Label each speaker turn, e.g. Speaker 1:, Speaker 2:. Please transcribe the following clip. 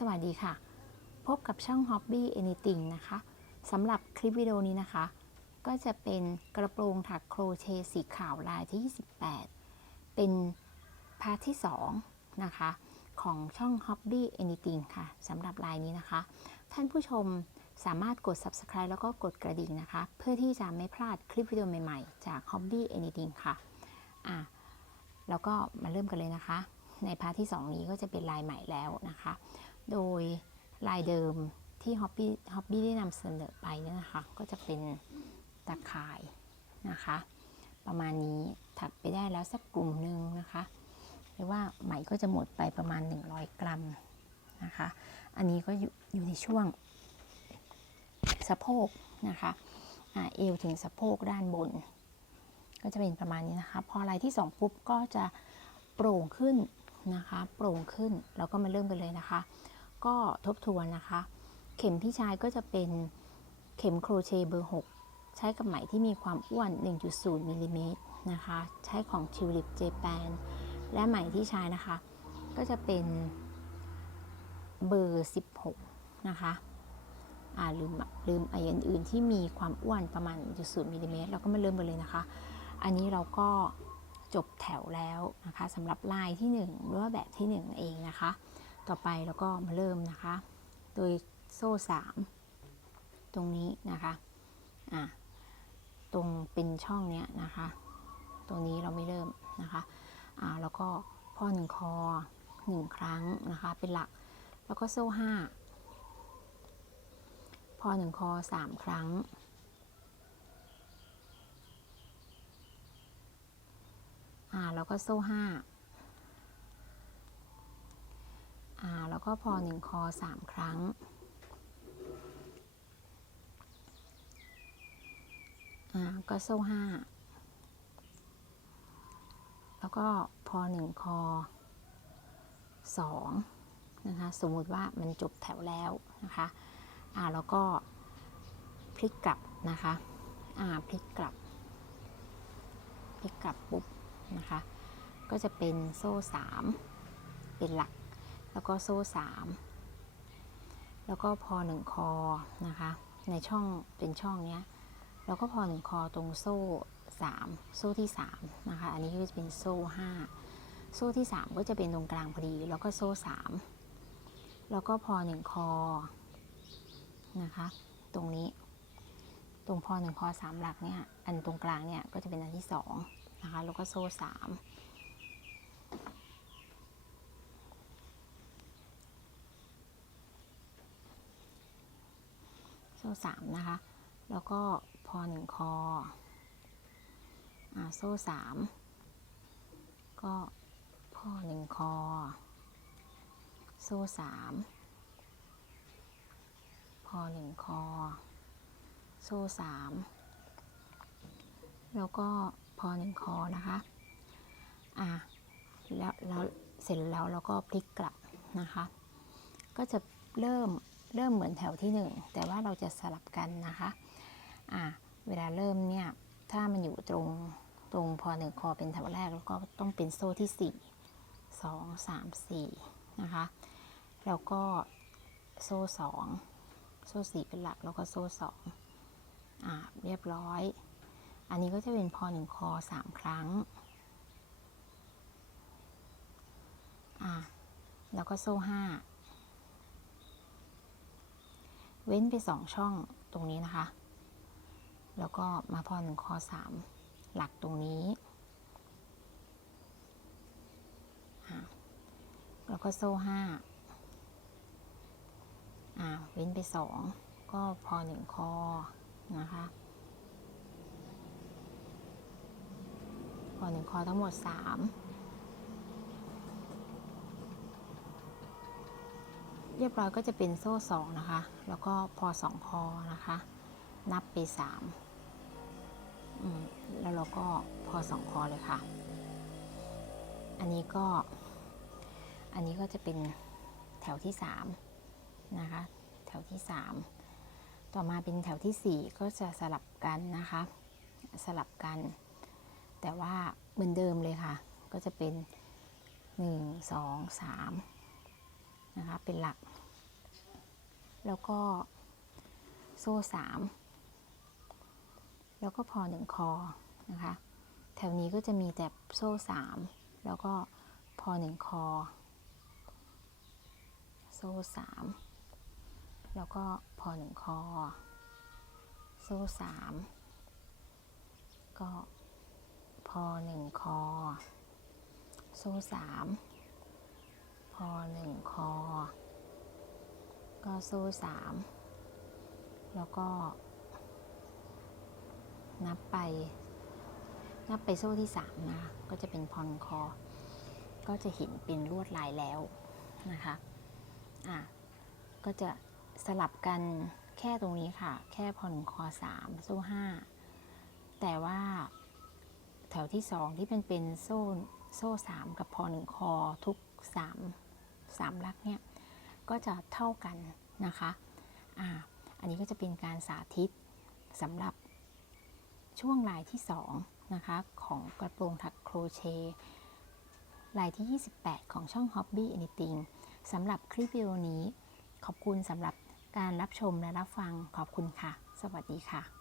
Speaker 1: สวัสดีค่ะ พบกับช่อง Hobby Anything นะคะสำหรับคลิปวิดีโอนี้นะคะ ก็จะเป็นกระโปรงถักโครเชต์สีขาวลายที่ 28 เป็นพาร์ทที่ 2 นะคะ ของช่อง Hobby Anything ค่ะสำหรับลายนี้นะคะ ท่านผู้ชมสามารถกด subscribe แล้วก็กดกระดิ่งนะคะ เพื่อที่จะไม่พลาดคลิปวิดีโอใหม่ๆ จาก Hobby Anything ค่ะอะแล้วก็มาเริ่มกันเลยนะคะ ในพาร์ทที่ 2 นี้ก็จะเป็นลายใหม่แล้วนะคะ โดยลายเดิมที่ Hobby Hobby ได้นำเสนอไปเนี่ยนะคะ ก็จะเป็นตะข่ายนะคะ ประมาณนี้ถักไปได้แล้วสักกลุ่มหนึ่งนะคะเรียกว่าไหมก็จะหมดไปประมาณ 100 กรัมนะคะ อันนี้ก็อยู่อยู่ในช่วงสะโพกนะคะเอวถึงสะโพกด้านบน ก็จะเป็นประมาณนี้นะคะ พอลายที่ 2 ปุ๊บก็จะโปร่งขึ้นนะคะ โปร่งขึ้นเราก็มาเริ่มกันเลยนะคะ ก็ทบทวนนะคะ เข็มที่ใช้ก็จะเป็นเข็มโครเชต์เบอร์ 6 ใช้กับไหมที่มีความอ้วน 1.0มิลลิเมตรนะคะ ใช้ของทิวลิปเจแปน และไหมที่ใช้นะคะ ก็จะเป็นเบอร์ 16 นะคะอ่าลืมลืมไออันอื่นที่มีความอ้วนประมาณ 1.0มิลลิเมตรเราก็มาเริ่มกันเลยนะคะ อันนี้เราก็จบแถวแล้วนะคะสำหรับลายที่1หรือว่าแบบที่1เองนะคะ ต่อไปเราก็มาเริ่มนะคะ โดยโซ่ 3 ตรงนี้นะคะอะตรงเป็นช่องเนี้ยนะคะ ตรงนี้เราไม่เริ่มนะคะอ่าแล้วก็พ่อหนึ่งคอ1ครั้งนะคะเป็นหลัก แล้วก็โซ่5พอหนึ่งคอ3ครั้ง อ่าแล้วก็โซ่ห้าอ่า แล้วก็พอหนึ่งคอสามครั้ง อ่าก็โซ่ห้าแล้วก็พอหนึ่งคอสองนะคะสมมุติว่ามันจบแถวแล้วนะคะอ่าแล้วก็พลิกกลับนะคะอ่าพลิกกลับพลิกกลับปุ๊บนะคะ ก็จะเป็นโซ่3เป็นหลัก แล้วก็โซ่3แล้วก็พอหนึ่งคอนะคะ ในช่องเป็นช่องเนี้ยแล้วก็พอหนึ่งคอตรงโซ่3โซ่ที่3นะคะ อันนี้ก็จะเป็นโซ่5โซ่ที่3ก็จะเป็นตรงกลางพอดี แล้วก็โซ่3แล้วก็พอหนึ่งคอนะคะ ตรงนี้ ตรงพอหนึ่งคอสามหลักเนี่ย อันตรงกลางเนี่ยก็จะเป็นอันที่สองนะคะ แล้วก็โซ่สาม ซ่สามนะคะ แล้วก็พอหนึ่งคออโซ่สามก็พอหนึ่งคอ โซ่สามพอหนึ่งคอ โซ่สามแล้วก็พอหนึ่งคอนะคะ อะแล้วแล้วเสร็จแล้วเราก็พลิกกลับนะคะ ก็จะเริ่ม เริ่มเหมือนแถวที่หนึ่งแต่ว่าเราจะสลับกันนะคะอะเวลาเริ่มเนี่ยถ้ามันอยู่ตรงตรงพอหนึ่งคอเป็นแถวแรกแล้วก็ต้องเป็นโซ่ที่สี่สองสามสี่นะคะแล้วก็โซ่สองโซ่สี่เป็นหลักแล้วก็โซ่สองอะเรียบร้อย อันนี้ก็จะเป็นพอหนึ่งคอสามครั้งอะแล้วก็โซ่ห้า เว้นไปสองช่องตรงนี้นะคะ แล้วก็มาพอหนึ่งคอสามหลักตรงนี้ แล้วก็โซ่ห้าอะเว้นไปสองก็พอหนึ่งคอนะคะพอหนึ่งคอทั้งหมด 3 เรียบร้อยก็จะเป็นโซ่2นะคะ แล้วก็พอ2คอนะคะ นับไป3อืมแล้วเราก็พอ2คอเลยค่ะ อันนี้ก็ อันนี้ก็จะเป็นแถวที่3นะคะ แถวที่3ต่อมาเป็นแถวที่4ก็จะสลับกันนะคะ สลับกัน แต่ว่าเหมือนเดิมเลยค่ะ ก็จะเป็น1 2 3 นะคะ เป็นหลัก แล้วก็โซ่สามแล้วก็พอหนึ่งคอนะคะ แถวนี้ก็จะมีแต่โซ่สามแล้วก็พอหนึ่งคอ โซ่สามแล้วก็พอหนึ่งคอ โซ่สามก็พอหนึ่งคอ โซ่สาม อหนึ่งคอ ก็โซ่สามแล้วก็ นับไป นับไปโซ่ที่สามนะคะก็จะเป็นพอนคอ ก็จะเห็นเป็นลวดลายแล้วนะคะอะก็จะสลับกันแค่ตรงนี้ค่ะ แค่พอนคอสามโซ่ห้าแต่ว่าแถวที่สองที่เป็นเป็นโซ่โซ่สามกับพอหนึ่งคอทุก สามสามลักเนี่ยก็จะเท่ากันนะคะอ่าอันนี้ก็จะเป็นการสาธิตสำหรับช่วงลายที่2นะคะของกระโปรงถักโครเชต์ลายที่ 28 ของช่อง Hobby Anything สำหรับคลิปวิดีโอนี้ ขอบคุณสำหรับการรับชมและรับฟังขอบคุณค่ะ สวัสดีค่ะ